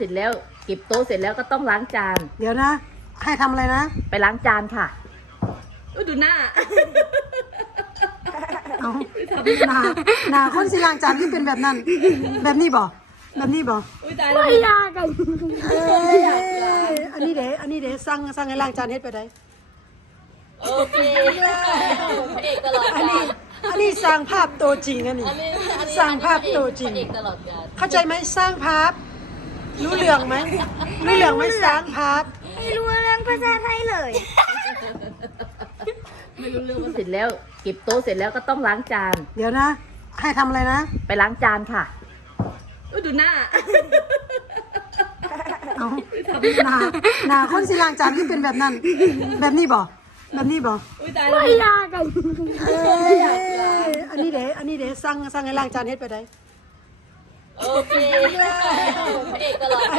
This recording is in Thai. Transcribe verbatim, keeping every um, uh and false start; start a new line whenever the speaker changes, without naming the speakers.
เสร็จแล้วเก็บโต๊ะเสร็จแล้วก็ต้องล้างจาน
เดี๋ยวนะ ให้ทำอะไรนะ
ไปล้างจานค่ะดูหน้า
เอาหนาหนาคนสิล้างจานที่เป็นแบบนั้น แบบนี้บ่แบบนี้บ่
ไม่ยากกัน
เอ้ยอันนี้เด้อันนี้เด้สั่งสั่งให้ล้างจานเฮ็ดไปได้
โอเคเอกตลอด
อัน
กา
นี้
ร
อันนี้สร้างภาพตัวจริงอันนี้ สร้างภาพตัวจริง
เอกตลอดการ
เข้าใจไหมสร้างภาพ รู้เรื่องไหมรู้เรื่องไหมสร้างภาพ
ไม่รู้เรื่องภาษาไทยเลย
ไม่รู้เรื่องว่าเสร็จแล้วเก็บโต๊ะเสร็จแล้วก็ต้องล้างจาน
เดี๋ยวนะ ให้ทำอะไรนะ
ไปล้างจานค่ะดูหน้า
เอาหนาหนาคนสิล้างจานที่เป็นแบบนั้น แบบนี้บ่แบบนี้บ่
ไม่ยากกัน
เอ้ยอันนี้เด้อันนี้เด้สั่งสั่งให้ล้างจานเฮ็ดไปได้
โอเคเอกตลอด